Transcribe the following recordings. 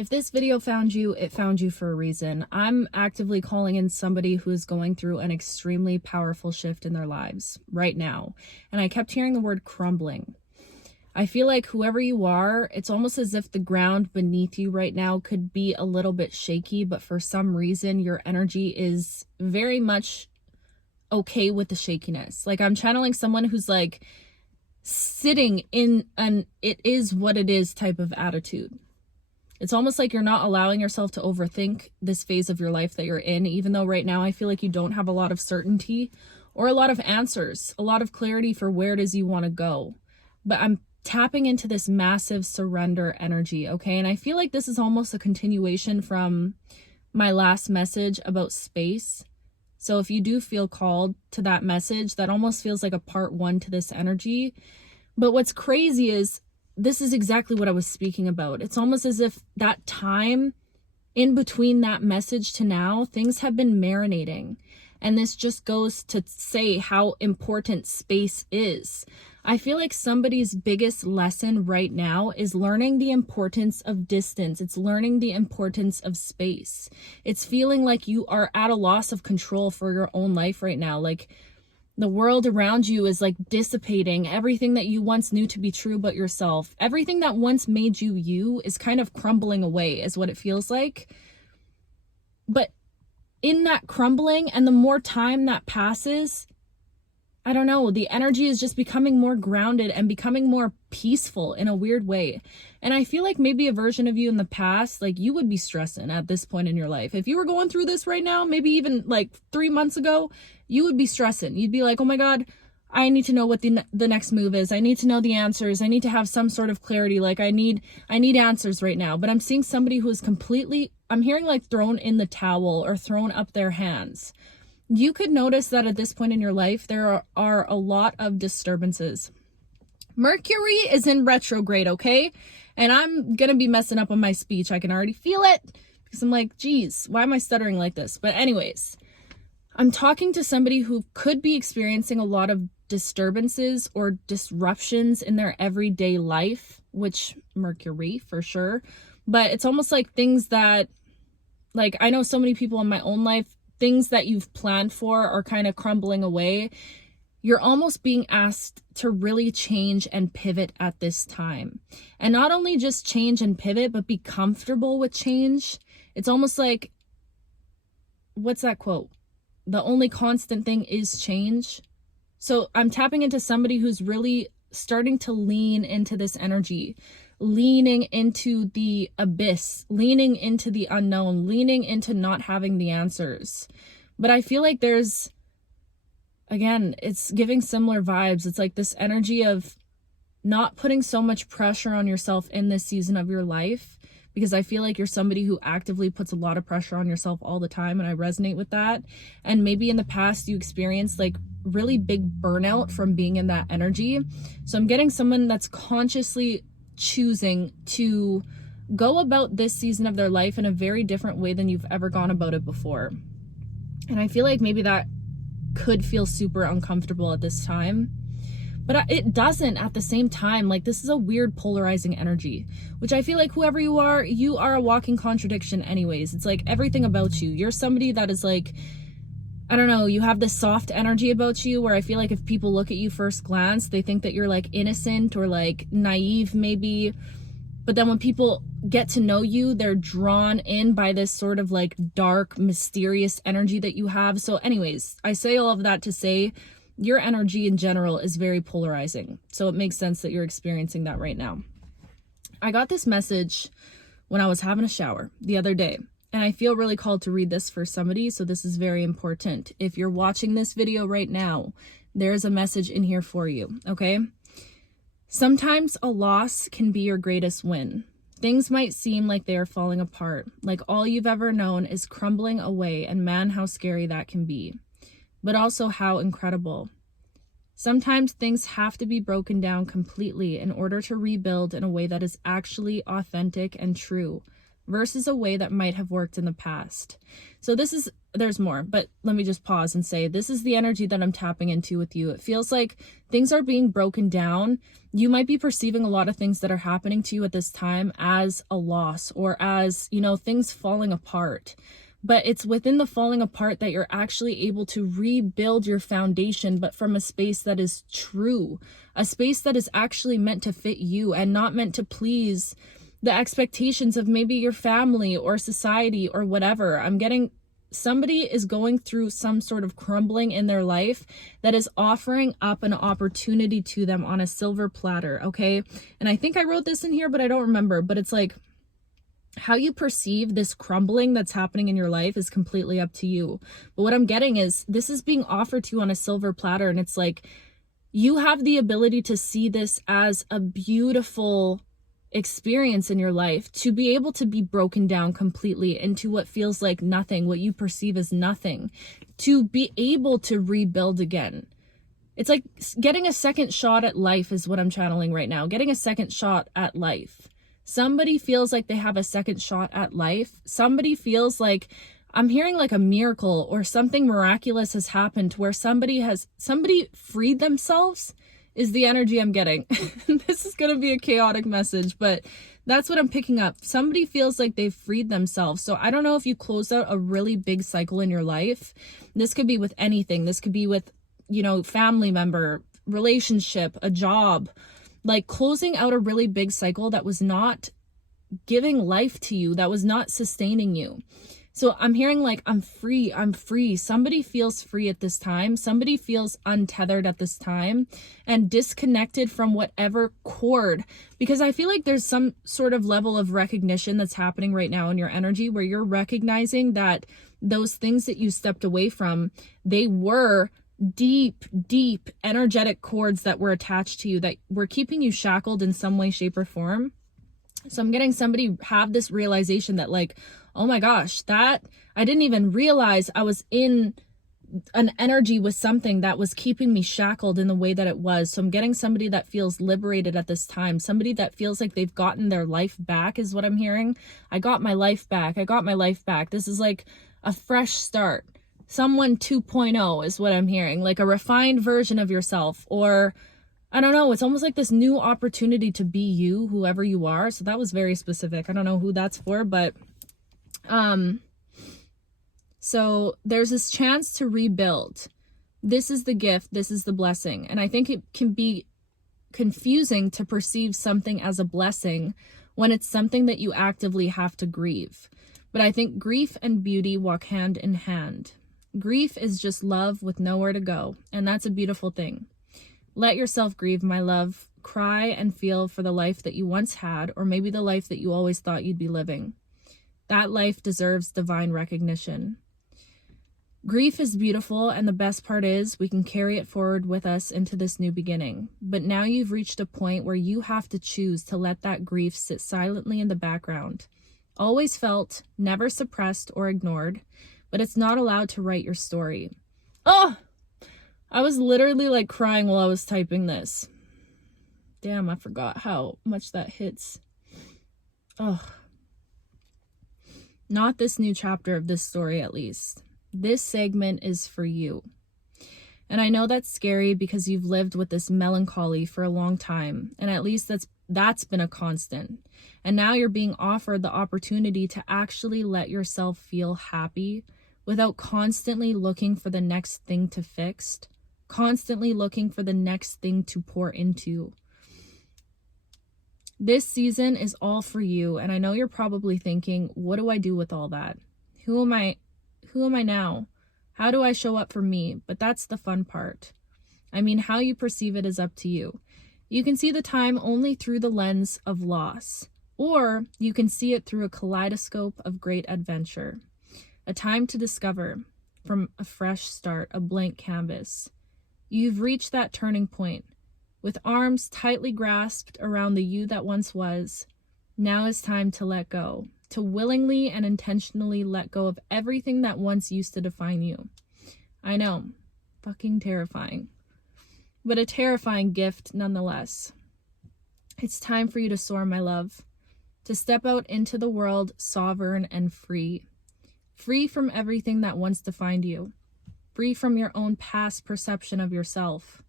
If this video found you, it found you for a reason. I'm actively calling in somebody who is going through an extremely powerful shift in their lives right now. And I kept hearing the word crumbling. I feel like whoever you are, it's almost as if the ground beneath you right now could be a little bit shaky, but for some reason your energy is very much okay with the shakiness. Like I'm channeling someone who's like sitting in an it is what it is type of attitude. It's almost like you're not allowing yourself to overthink this phase of your life that you're in, even though right now I feel like you don't have a lot of certainty or a lot of answers, a lot of clarity for where it is you want to go. But I'm tapping into this massive surrender energy, okay? And I feel like this is almost a continuation from my last message about space. So if you do feel called to that message, that almost feels like a part one to this energy. But what's crazy is this is exactly what I was speaking about. It's almost as if that time in between that message to now, things have been marinating. And this just goes to say how important space is. I feel like somebody's biggest lesson right now is learning the importance of distance. It's learning the importance of space. It's feeling like you are at a loss of control for your own life right now. Like the world around you is like dissipating. Everything that you once knew to be true about yourself, everything that once made you you is kind of crumbling away is what it feels like. But in that crumbling and the more time that passes, I don't know, the energy is just becoming more grounded and becoming more peaceful in a weird way. And I feel like maybe a version of you in the past, like you would be stressing at this point in your life. If you were going through this right now, maybe even like 3 months ago, you would be stressing. You'd be like, oh my God, I need to know what the next move is. I need to know the answers. I need to have some sort of clarity. Like I need answers right now. But I'm seeing somebody who is completely, I'm hearing like thrown in the towel or thrown up their hands. You could notice that at this point in your life, there are a lot of disturbances. Mercury is in retrograde, okay? And I'm going to be messing up on my speech. I can already feel it because I'm like, geez, why am I stuttering like this? But anyways, I'm talking to somebody who could be experiencing a lot of disturbances or disruptions in their everyday life, which Mercury for sure. But it's almost like things that, like I know so many people in my own life, things that you've planned for are kind of crumbling away. You're almost being asked to really change and pivot at this time. And not only just change and pivot, but be comfortable with change. It's almost like, what's that quote? The only constant thing is change. So I'm tapping into somebody who's really starting to lean into this energy, leaning into the abyss, leaning into the unknown, leaning into not having the answers. But I feel like there's, again, it's giving similar vibes. It's like this energy of not putting so much pressure on yourself in this season of your life, because I feel like you're somebody who actively puts a lot of pressure on yourself all the time, and I resonate with that. And maybe in the past you experienced like really big burnout from being in that energy. So I'm getting someone that's consciously choosing to go about this season of their life in a very different way than you've ever gone about it before. And I feel like maybe that could feel super uncomfortable at this time, but it doesn't at the same time. Like this is a weird polarizing energy, which I feel like whoever you are a walking contradiction anyways. It's like everything about you. You're somebody that is like, I don't know, you have this soft energy about you where I feel like if people look at you first glance, they think that you're like innocent or like naive maybe. But then when people get to know you, they're drawn in by this sort of like dark, mysterious energy that you have. So anyways, I say all of that to say your energy in general is very polarizing. So it makes sense that you're experiencing that right now. I got this message when I was having a shower the other day. And I feel really called to read this for somebody, so this is very important. If you're watching this video right now, there's a message in here for you, okay? Sometimes a loss can be your greatest win. Things might seem like they are falling apart, like all you've ever known is crumbling away, and man, how scary that can be. But also how incredible. Sometimes things have to be broken down completely in order to rebuild in a way that is actually authentic and true, versus a way that might have worked in the past. So this is there's more, but let me just pause and say, this is the energy that I'm tapping into with you. It feels like things are being broken down. You might be perceiving a lot of things that are happening to you at this time as a loss, or as, you know, things falling apart. But it's within the falling apart that you're actually able to rebuild your foundation, but from a space that is true, a space that is actually meant to fit you and not meant to please the expectations of maybe your family or society or whatever. I'm getting somebody is going through some sort of crumbling in their life that is offering up an opportunity to them on a silver platter, okay? And I think I wrote this in here, but I don't remember. But it's like, how you perceive this crumbling that's happening in your life is completely up to you. But what I'm getting is, this is being offered to you on a silver platter, and it's like, you have the ability to see this as a beautiful experience in your life, to be able to be broken down completely into what feels like nothing, what you perceive as nothing, to be able to rebuild again. It's like getting a second shot at life is what I'm channeling right now. Getting a second shot at life. Somebody feels like they have a second shot at life. Somebody feels like, I'm hearing like a miracle or something miraculous has happened where somebody freed themselves, is the energy I'm getting. This is going to be a chaotic message, but that's what I'm picking up. Somebody feels like they've freed themselves. So I don't know if you closed out a really big cycle in your life. This could be with anything. This could be with, you know, family member, relationship, a job, like closing out a really big cycle that was not giving life to you, that was not sustaining you. So I'm hearing like, I'm free. Somebody feels free at this time. Somebody feels untethered at this time and disconnected from whatever cord, because I feel like there's some sort of level of recognition that's happening right now in your energy where you're recognizing that those things that you stepped away from, they were deep energetic cords that were attached to you, that were keeping you shackled in some way, shape, or form. So I'm getting somebody have this realization that like, oh my gosh, that I didn't even realize I was in an energy with something that was keeping me shackled in the way that it was. So I'm getting somebody that feels liberated at this time. Somebody that feels like they've gotten their life back is what I'm hearing. I got my life back. This is like a fresh start. Someone 2.0 is what I'm hearing, like a refined version of yourself, or I don't know, it's almost like this new opportunity to be you, whoever you are. So that was very specific. I don't know who that's for, but so there's this chance to rebuild. This is the gift, this is the blessing. And I think it can be confusing to perceive something as a blessing when it's something that you actively have to grieve. But I think grief and beauty walk hand in hand. Grief is just love with nowhere to go, and that's a beautiful thing. Let yourself grieve, my love. Cry and feel for the life that you once had, or maybe the life that you always thought you'd be living. That life deserves divine recognition. Grief is beautiful, and the best part is we can carry it forward with us into this new beginning. But now you've reached a point where you have to choose to let that grief sit silently in the background. Always felt, never suppressed or ignored, but it's not allowed to write your story. Oh! I was literally like crying while I was typing this. Damn, I forgot how much that hits. Oh. Not this new chapter of this story, at least. This segment is for you. And I know that's scary because you've lived with this melancholy for a long time. And at least that's been a constant. And now you're being offered the opportunity to actually let yourself feel happy without constantly looking for the next thing to fix. Constantly looking for the next thing to pour into. This season is all for you, and I know you're probably thinking, what do I do with all that? Who am I now? How do I show up for me? But that's the fun part. I mean, how you perceive it is up to you. You can see the time only through the lens of loss, or you can see it through a kaleidoscope of great adventure. A time to discover, from a fresh start, a blank canvas. You've reached that turning point. With arms tightly grasped around the you that once was, now is time to let go, to willingly and intentionally let go of everything that once used to define you. I know, fucking terrifying, but a terrifying gift nonetheless. It's time for you to soar, my love, to step out into the world sovereign and free. free from everything that wants to find you, free from your own past perception of yourself.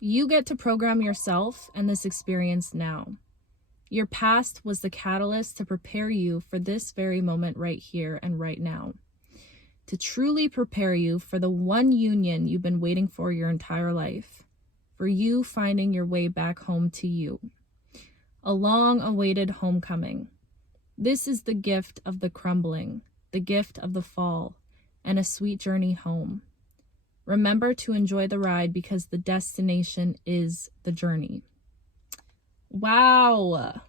You get to program yourself and this experience now. Your past was the catalyst to prepare you for this very moment right here and right now, to truly prepare you for the one union you've been waiting for your entire life, for you finding your way back home to you, a long-awaited homecoming. This is the gift of the crumbling, the gift of the fall, and a sweet journey home. Remember to enjoy the ride because the destination is the journey. Wow.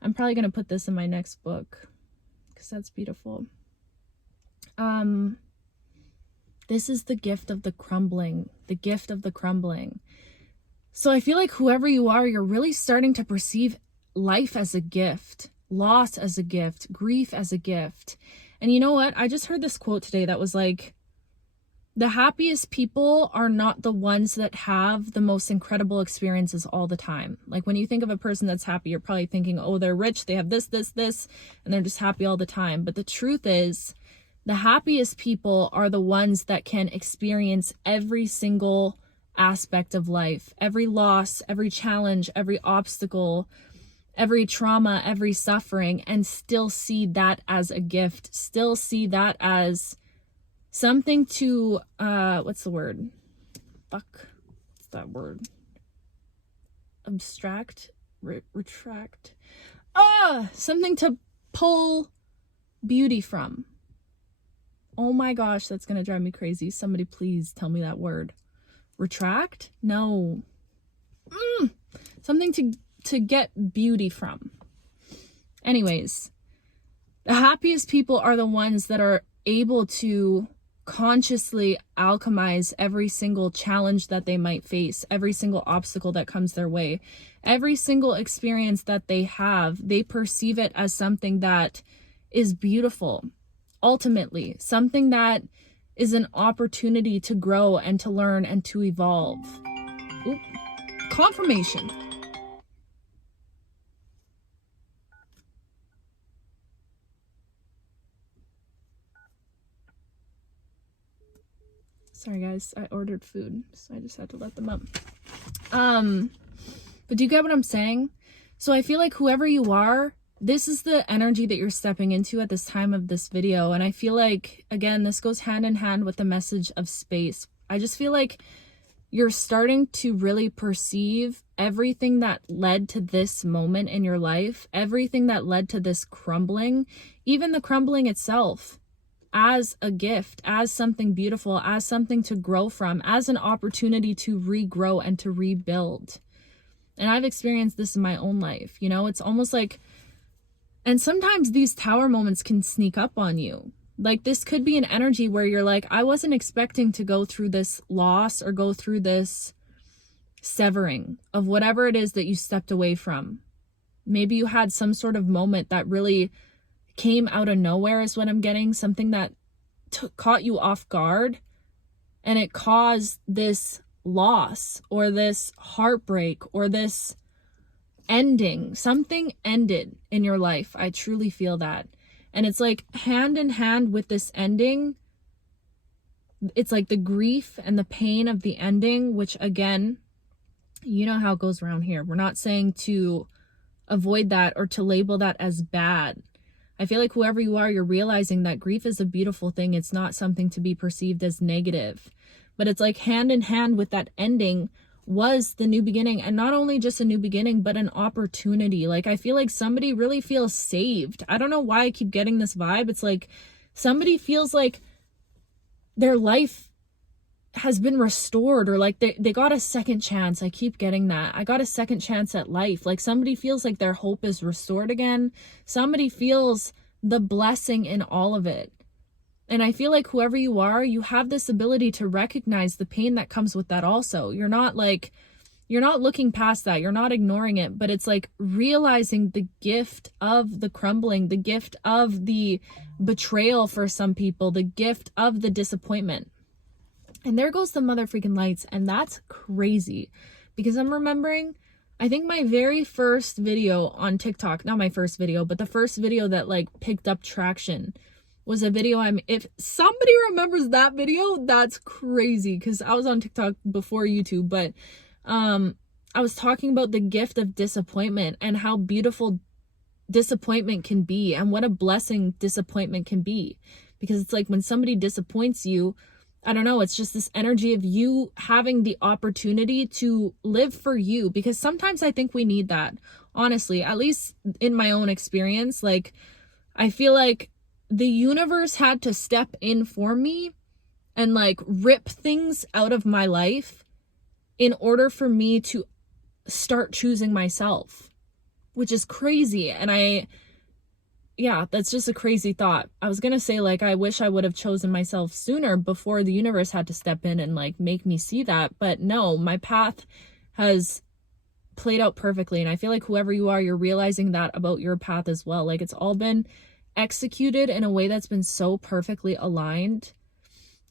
I'm probably going to put this in my next book because that's beautiful. This is the gift of the crumbling, the gift of the crumbling. So I feel like whoever you are, you're really starting to perceive life as a gift, loss as a gift, grief as a gift. And you know what? I just heard this quote today that was like, the happiest people are not the ones that have the most incredible experiences all the time. Like when you think of a person that's happy, you're probably thinking, oh, they're rich, they have this, and they're just happy all the time. But the truth is, the happiest people are the ones that can experience every single aspect of life, every loss, every challenge, every obstacle, every trauma, every suffering, and still see that as a gift, still see that as something to, what's the word? What's that word? Abstract? Retract? Something to pull beauty from. Oh my gosh, that's going to drive me crazy. Somebody please tell me that word. Retract? No. Something to get beauty from. Anyways, the happiest people are the ones that are able to consciously alchemize every single challenge that they might face, every single obstacle that comes their way, every single experience that they have. They perceive it as something that is beautiful. Ultimately, something that is an opportunity to grow and to learn and to evolve. Oop. Confirmation. Sorry guys, I ordered food, so I just had to let them up. But do you get what I'm saying? So I feel like whoever you are, this is the energy that you're stepping into at this time of this video. And I feel like, again, this goes hand in hand with the message of space. I just feel like you're starting to really perceive everything that led to this moment in your life, everything that led to this crumbling, even the crumbling itself, as a gift, as something beautiful, as something to grow from, as an opportunity to regrow and to rebuild. And I've experienced this in my own life. You know, it's almost like, and sometimes these tower moments can sneak up on you. Like this could be an energy where you're like, I wasn't expecting to go through this loss or go through this severing of whatever it is that you stepped away from. Maybe you had some sort of moment that really came out of nowhere is what I'm getting. Something that caught you off guard and it caused this loss or this heartbreak or this ending. Something ended in your life. I truly feel that. And it's like hand in hand with this ending. It's like the grief and the pain of the ending, which again, you know how it goes around here. We're not saying to avoid that or to label that as bad. I feel like whoever you are, you're realizing that grief is a beautiful thing. It's not something to be perceived as negative. But it's like hand in hand with that ending was the new beginning. And not only just a new beginning, but an opportunity. Like I feel like somebody really feels saved. I don't know why I keep getting this vibe. It's like somebody feels like their life has been restored, or like they got a second chance. I keep getting that. I got a second chance at life. Like somebody feels like their hope is restored again. Somebody feels the blessing in all of it. And I feel like whoever you are, you have this ability to recognize the pain that comes with that also. You're not looking past that. You're not ignoring it, but it's like realizing the gift of the crumbling, the gift of the betrayal for some people, the gift of the disappointment. And there goes the mother freaking lights. And that's crazy because I'm remembering I think my very first video on TikTok, not my first video, but the first video that like picked up traction was a video if somebody remembers that video, that's crazy, because I was on TikTok before YouTube, but I was talking about the gift of disappointment and how beautiful disappointment can be and what a blessing disappointment can be. Because it's like when somebody disappoints you, I don't know, it's just this energy of you having the opportunity to live for you. Because sometimes I think we need that, honestly, at least in my own experience. Like, I feel like the universe had to step in for me and like rip things out of my life in order for me to start choosing myself, which is crazy. And that's just a crazy thought. I was gonna say, like, I wish I would have chosen myself sooner before the universe had to step in and like make me see that. But no, my path has played out perfectly. And I feel like whoever you are, you're realizing that about your path as well. Like, it's all been executed in a way that's been so perfectly aligned.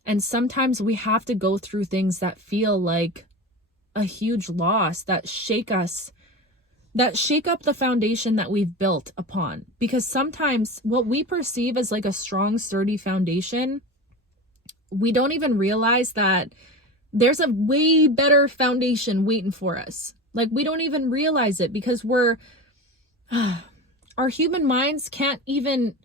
And sometimes we have to go through things that feel like a huge loss, that shake us, that shake up the foundation that we've built upon. Because sometimes what we perceive as like a strong, sturdy foundation, we don't even realize that there's a way better foundation waiting for us. Like, we don't even realize it because our human minds can't even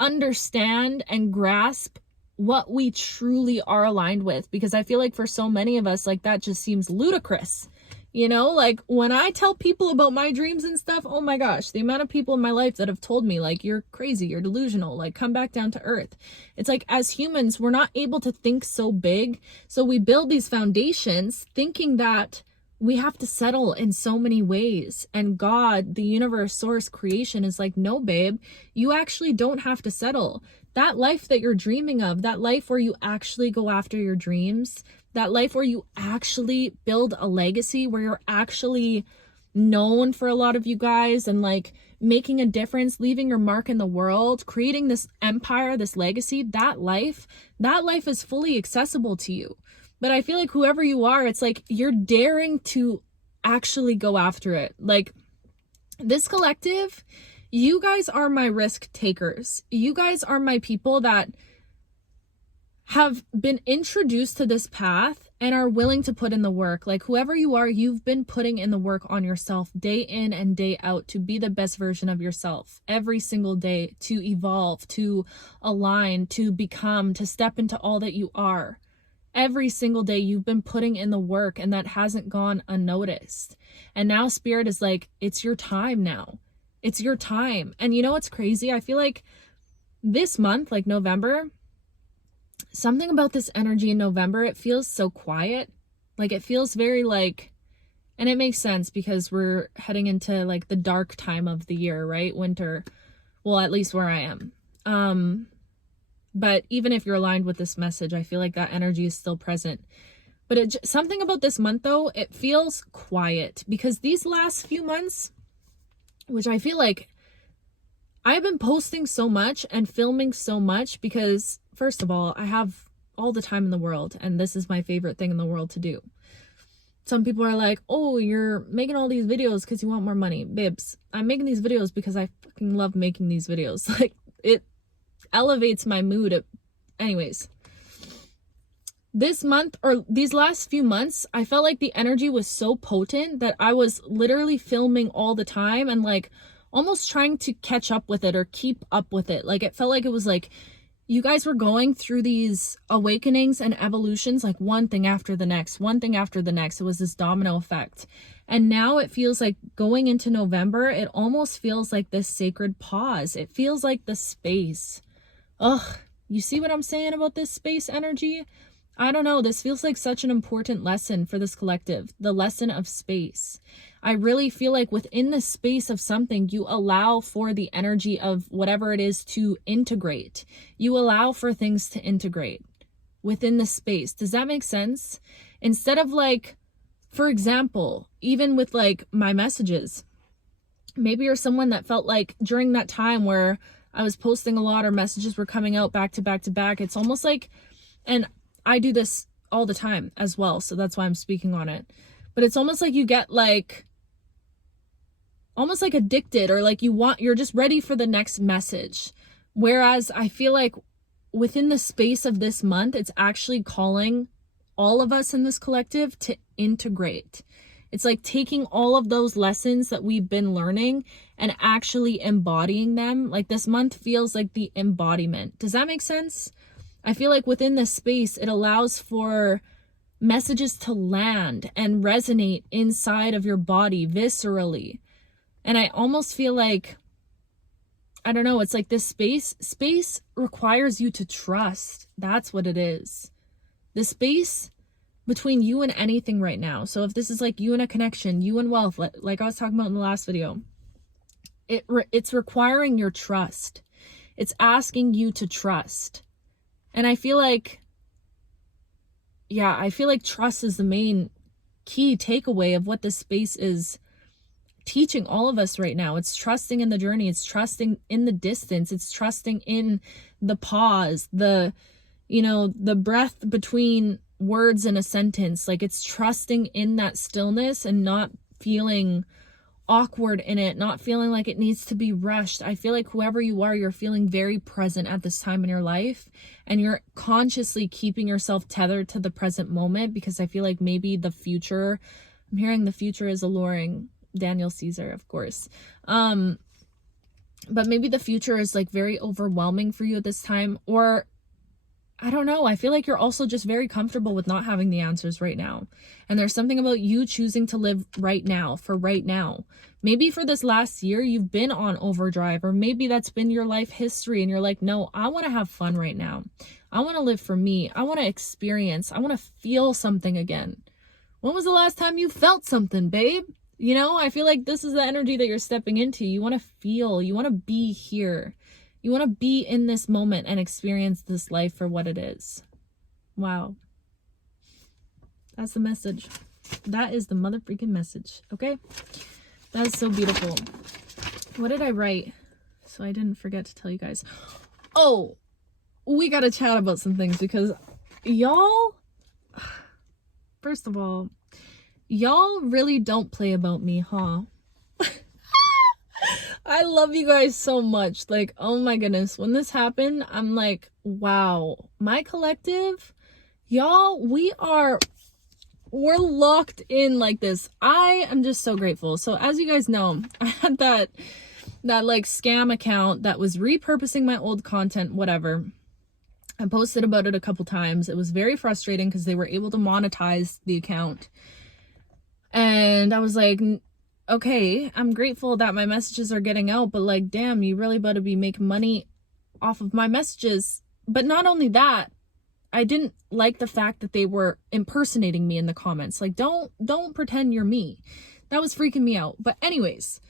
understand and grasp what we truly are aligned with. Because I feel like for so many of us, like, that just seems ludicrous. You know, like when I tell people about my dreams and stuff, oh my gosh, the amount of people in my life that have told me, like, you're crazy, you're delusional, like, come back down to earth. It's like, as humans, we're not able to think so big. So we build these foundations thinking that we have to settle in so many ways. And God, the universe, source, creation is like, no, babe, you actually don't have to settle. That life that you're dreaming of, that life where you actually go after your dreams, that life where you actually build a legacy, where you're actually known for a lot of you guys and like making a difference, leaving your mark in the world, creating this empire, this legacy, that life is fully accessible to you. But I feel like whoever you are, it's like you're daring to actually go after it. Like, this collective, you guys are my risk takers. You guys are my people that have been introduced to this path and are willing to put in the work. Like, whoever you are, you've been putting in the work on yourself day in and day out to be the best version of yourself every single day, to evolve, to align, to become, to step into all that you are. Every single day you've been putting in the work, and that hasn't gone unnoticed. And now Spirit is like, it's your time now. It's your time. And you know what's crazy? I feel like this month, like November, something about this energy in November, it feels so quiet. Like, it feels very like, and it makes sense because we're heading into like the dark time of the year, right? Winter. Well, at least where I am. But even if you're aligned with this message, I feel like that energy is still present. But something about this month, though, it feels quiet because these last few months, which I feel like I've been posting so much and filming so much because, first of all, I have all the time in the world, and this is my favorite thing in the world to do. Some people are like, oh, you're making all these videos because you want more money. Babes, I'm making these videos because I fucking love making these videos. Like, it elevates my mood. Anyways, this month, or these last few months, I felt like the energy was so potent that I was literally filming all the time and like almost trying to catch up with it or keep up with it. Like, it felt like it was like you guys were going through these awakenings and evolutions, like one thing after the next, one thing after the next. It was this domino effect. And now it feels like going into November, it almost feels like this sacred pause. It feels like the space. Ugh, you see what I'm saying about this space energy? I don't know. This feels like such an important lesson for this collective, the lesson of space. I really feel like within the space of something, you allow for the energy of whatever it is to integrate. You allow for things to integrate within the space. Does that make sense? Instead of like, for example, even with like my messages, maybe you're someone that felt like during that time where I was posting a lot or messages were coming out back to back to back, it's almost like, and I do this all the time as well, so that's why I'm speaking on it, but it's almost like you get like almost like addicted, or like you're just ready for the next message. Whereas I feel like within the space of this month, it's actually calling all of us in this collective to integrate. It's like taking all of those lessons that we've been learning and actually embodying them. Like this month feels like the embodiment. Does that make sense? I feel like within this space, it allows for messages to land and resonate inside of your body viscerally. And I almost feel like, I don't know, it's like this space requires you to trust. That's what it is. The space between you and anything right now. So if this is like you and a connection, you and wealth, like I was talking about in the last video, it's requiring your trust. It's asking you to trust. And I feel like, I feel like trust is the main key takeaway of what this space is teaching all of us right now. It's trusting in the journey. It's trusting in the distance. It's trusting in the pause, the breath between words in a sentence. Like it's trusting in that stillness and not feeling awkward in it, not feeling like it needs to be rushed. I feel like whoever you are, you're feeling very present at this time in your life, and you're consciously keeping yourself tethered to the present moment, because I feel like maybe the future, I'm hearing the future is alluring. Daniel Caesar, of course. But maybe the future is like very overwhelming for you at this time, or I don't know. I feel like you're also just very comfortable with not having the answers right now. And there's something about you choosing to live right now, for right now. Maybe for this last year, you've been on overdrive, or maybe that's been your life history. And you're like, no, I want to have fun right now. I want to live for me. I want to experience. I want to feel something again. When was the last time you felt something, babe? You know, I feel like this is the energy that you're stepping into. You want to feel, you want to be here. You want to be in this moment and experience this life for what it is. Wow. That's the message. That is the motherfucking message. Okay? That is so beautiful. What did I write? So I didn't forget to tell you guys. Oh, we got to chat about some things, because y'all, first of all, y'all really don't play about me, huh? I love you guys so much. Like, oh my goodness. When this happened, I'm like, wow. My collective, y'all, we're locked in like this. I am just so grateful. So as you guys know, I had that like scam account that was repurposing my old content, whatever. I posted about it a couple times. It was very frustrating because they were able to monetize the account. And I was like, okay, I'm grateful that my messages are getting out, but like, damn, you really better be making money off of my messages. But not only that, I didn't like the fact that they were impersonating me in the comments. Like, don't pretend you're me. That was freaking me out. But anyways,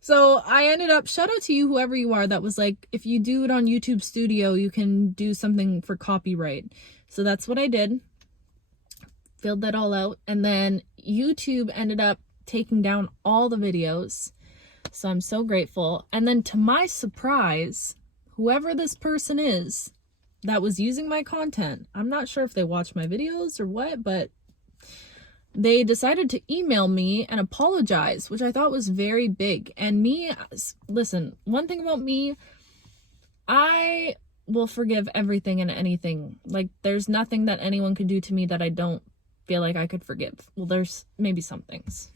so I ended up, shout out to you, whoever you are, that was like, if you do it on YouTube Studio, you can do something for copyright. So that's what I did. Filled that all out, and then YouTube ended up taking down all the videos, so I'm so grateful. And then to my surprise, whoever this person is that was using my content, I'm not sure if they watch my videos or what, but they decided to email me and apologize, which I thought was very big. And me, listen, one thing about me, I will forgive everything and anything. Like, there's nothing that anyone could do to me that I don't feel like I could forgive. Well, there's maybe some things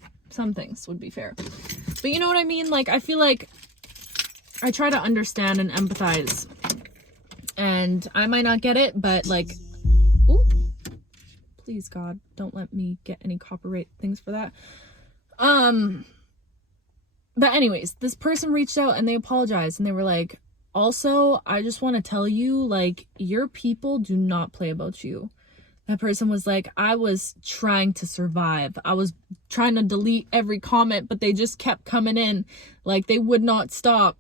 would be fair, but you know what I mean? Like, I feel like I try to understand and empathize, and I might not get it, but like, ooh, please God, don't let me get any copyright things for that. But anyways, this person reached out and they apologized, and they were like, also, I just want to tell you, like, your people do not play about you. That person was like, I was trying to survive. I was trying to delete every comment, but they just kept coming in. Like, they would not stop.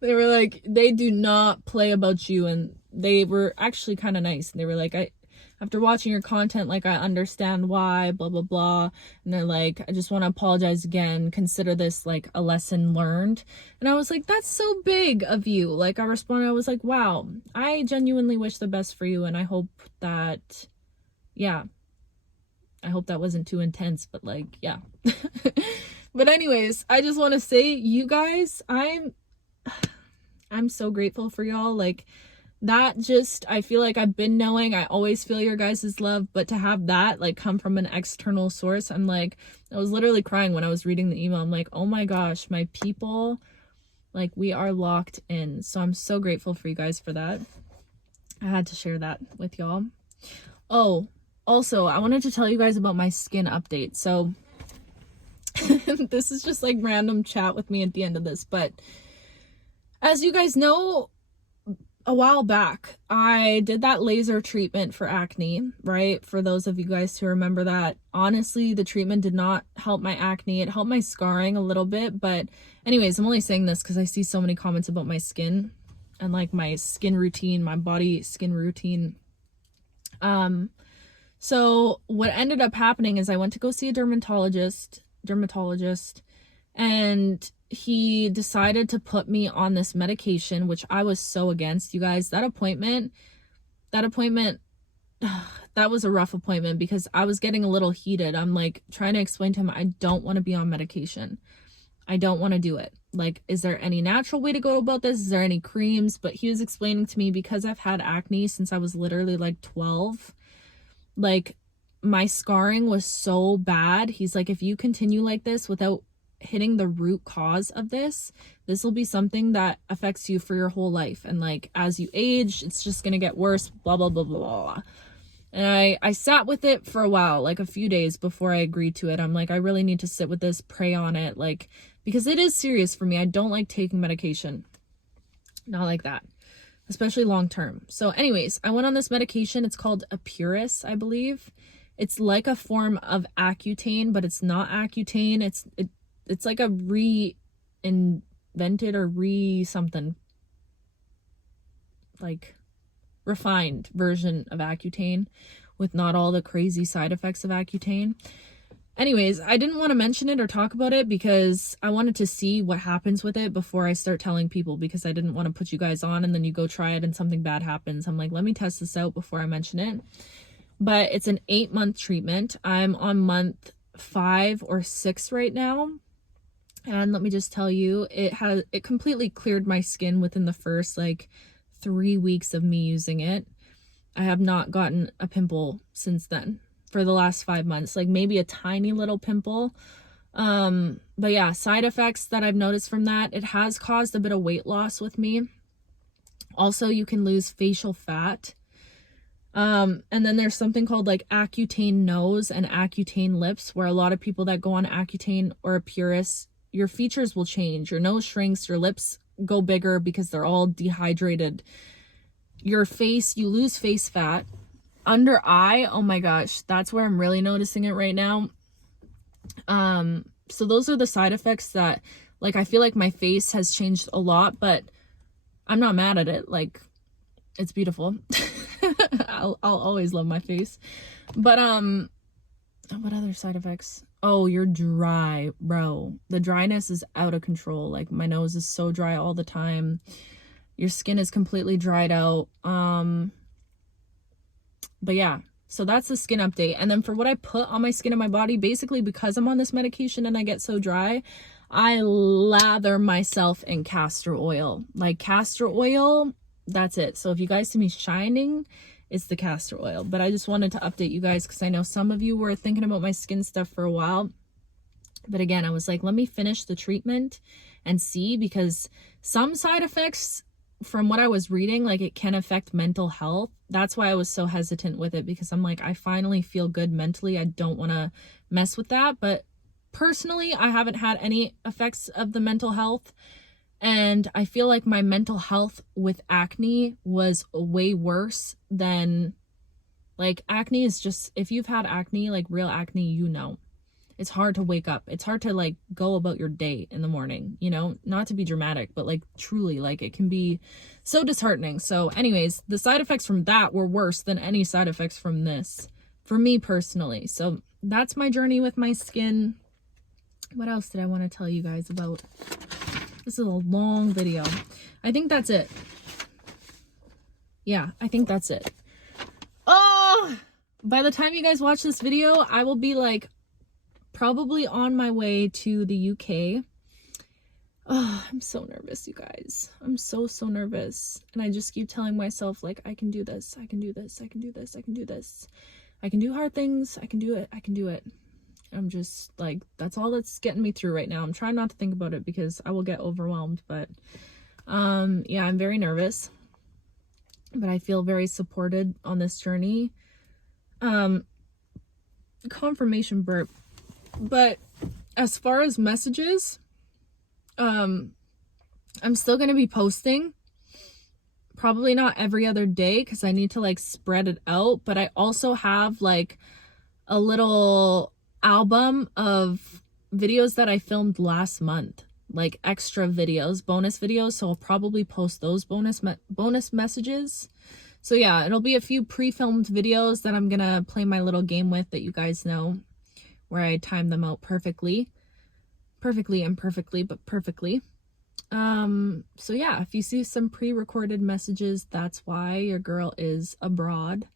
They were like, they do not play about you. And they were actually kind of nice. And they were like, after watching your content, like, I understand why, blah, blah, blah. And they're like, I just want to apologize again. Consider this like a lesson learned. And I was like, that's so big of you. Like, I responded, I was like, wow, I genuinely wish the best for you. And I hope that, yeah, I hope that wasn't too intense, but like, yeah. But anyways, I just want to say, you guys, I'm so grateful for y'all. Like, that just, I feel like I've been knowing, I always feel your guys' love, but to have that like come from an external source, I'm like, I was literally crying when I was reading the email. I'm like, oh my gosh, my people, like, we are locked in. So I'm so grateful for you guys for that. I had to share that with y'all. Oh, also, I wanted to tell you guys about my skin update. So this is just like random chat with me at the end of this, but as you guys know, a while back, I did that laser treatment for acne, right? For those of you guys who remember that, honestly, the treatment did not help my acne. It helped my scarring a little bit, but anyways, I'm only saying this because I see so many comments about my skin and like my skin routine, my body skin routine. So what ended up happening is I went to go see a dermatologist, and he decided to put me on this medication, which I was so against. You guys, that appointment, that was a rough appointment because I was getting a little heated. I'm like trying to explain to him, I don't want to be on medication. I don't want to do it. Like, is there any natural way to go about this? Is there any creams? But he was explaining to me, because I've had acne since I was literally like 12, like my scarring was so bad. He's like, if you continue like this without hitting the root cause of this will be something that affects you for your whole life. And like, as you age, it's just going to get worse, blah, blah, blah, blah, blah. And I sat with it for a while, like a few days before I agreed to it. I'm like, I really need to sit with this, pray on it, like, because it is serious for me. I don't like taking medication. Not like that, especially long term. So anyways, I went on this medication. It's called Epuris, I believe. It's like a form of Accutane, but it's not Accutane. It's like a reinvented or something, like refined version of Accutane with not all the crazy side effects of Accutane. Anyways, I didn't want to mention it or talk about it because I wanted to see what happens with it before I start telling people, because I didn't want to put you guys on and then you go try it and something bad happens. I'm like, let me test this out before I mention it. But it's an 8-month treatment. I'm on month 5 or 6 right now. And let me just tell you, it completely cleared my skin within the first like 3 weeks of me using it. I have not gotten a pimple since then for the last 5 months, like maybe a tiny little pimple. But yeah, side effects that I've noticed from that, it has caused a bit of weight loss with me. Also, you can lose facial fat. And then there's something called like Accutane nose and Accutane lips, where a lot of people that go on Accutane or Epuris, your features will change. Your nose shrinks, your lips go bigger because they're all dehydrated. Your face, you lose face fat. Under eye, oh my gosh, that's where I'm really noticing it right now. So those are the side effects that, like, I feel like my face has changed a lot, but I'm not mad at it. Like, it's beautiful. I'll always love my face. But what other side effects? Oh, you're dry, bro. The dryness is out of control. Like, my nose is so dry all the time. Your skin is completely dried out. But yeah, so that's the skin update. And then for what I put on my skin and my body, basically because I'm on this medication and I get so dry, I lather myself in castor oil. Like, castor oil, that's it. So if you guys see me shining, it's the castor oil. But I just wanted to update you guys because I know some of you were thinking about my skin stuff for a while. But again, I was like, let me finish the treatment and see, because some side effects, from what I was reading, like, it can affect mental health. That's why I was so hesitant with it, because I'm like, I finally feel good mentally. I don't want to mess with that. But personally, I haven't had any effects of the mental health. And I feel like my mental health with acne was way worse than, like, acne is just, if you've had acne, like real acne, you know, it's hard to wake up. It's hard to like go about your day in the morning, you know, not to be dramatic, but like truly, like, it can be so disheartening. So anyways, the side effects from that were worse than any side effects from this for me personally. So that's my journey with my skin. What else did I want to tell you guys about? This is a long video. I think that's it. Yeah, I think that's it. Oh, by the time you guys watch this video, I will be like probably on my way to the UK. Oh, I'm so nervous, you guys. I'm so nervous. And I just keep telling myself, like, I can do this. I can do this. I can do this. I can do this. I can do hard things. I can do it. I can do it. I'm just like, that's all that's getting me through right now. I'm trying not to think about it because I will get overwhelmed. But yeah, I'm very nervous. But I feel very supported on this journey. Confirmation burp. But as far as messages, I'm still going to be posting, probably not every other day because I need to like spread it out, but I also have like a little album of videos that I filmed last month, like extra videos, bonus videos, so I'll probably post those bonus messages. So yeah, it'll be a few pre-filmed videos that I'm gonna play my little game with that you guys know, where I time them out perfectly. So yeah, if you see some pre-recorded messages, that's why your girl is abroad.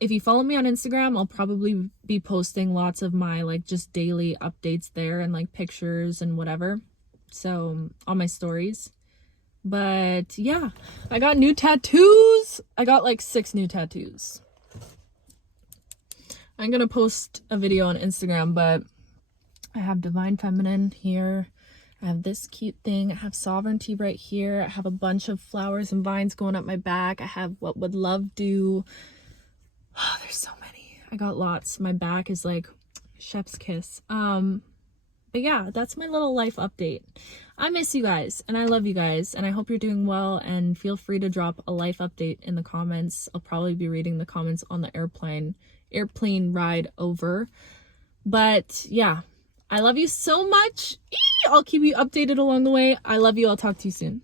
If you follow me on Instagram, I'll probably be posting lots of my like just daily updates there and like pictures and whatever, so on my stories. But yeah, I got new tattoos. I got like 6 new tattoos. I'm gonna post a video on Instagram, but I have Divine Feminine here. I have this cute thing. I have Sovereignty right here. I have a bunch of flowers and vines going up my back. I have What Would Love Do. Oh, there's so many. I got lots. My back is like chef's kiss. But yeah, that's my little life update. I miss you guys and I love you guys and I hope you're doing well, and feel free to drop a life update in the comments. I'll probably be reading the comments on the airplane ride over. But yeah, I love you so much. I'll keep you updated along the way. I love you. I'll talk to you soon.